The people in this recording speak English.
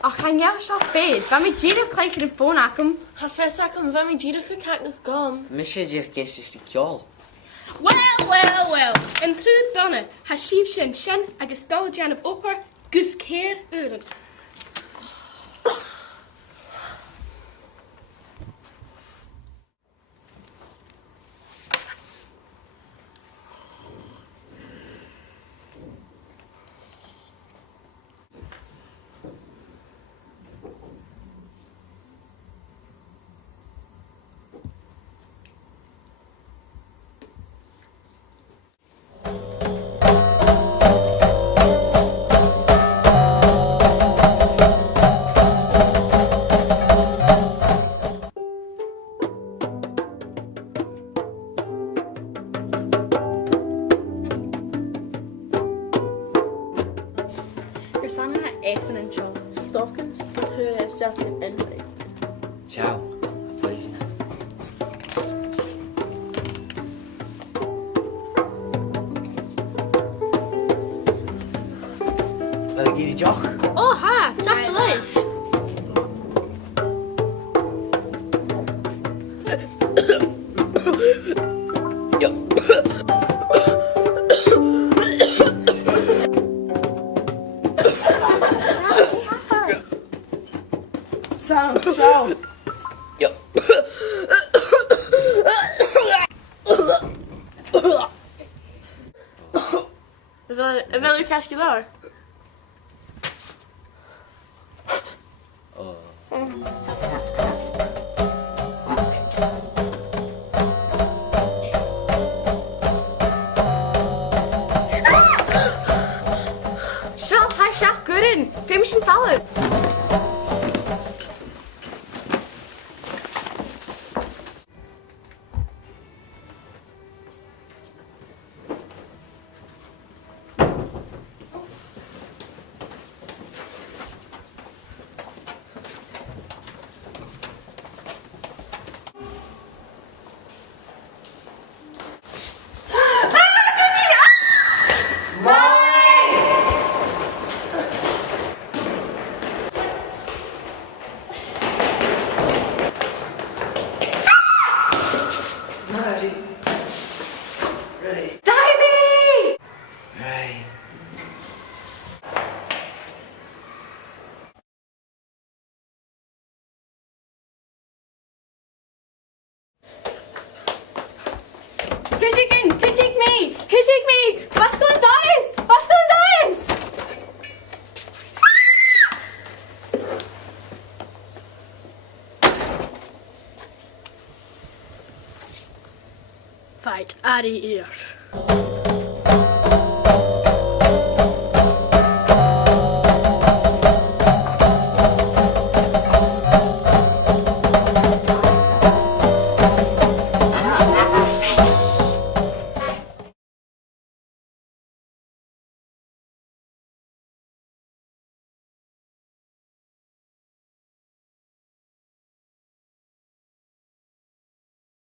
Ach, gaan jou zo feit. Waar met Jira krijg je de phone aan? Ha fes ac yn fam I Jira gekak nog gom. Misje dir gestest die kjol. Wel. En trwyd donna, ha sif sien agus dal jan op opper, gus keer uren. Sanna eisen en chol. Stokkens. Hur är jacken ändring. Ciao. Poesina. Wel giri joch. Oh ha, tack för life. Ciao. Jo. Wel u kastje daar. Shall ha shach gurin. Pimshin fallen. Kujik me! Was going dies? Fight, Adi ear.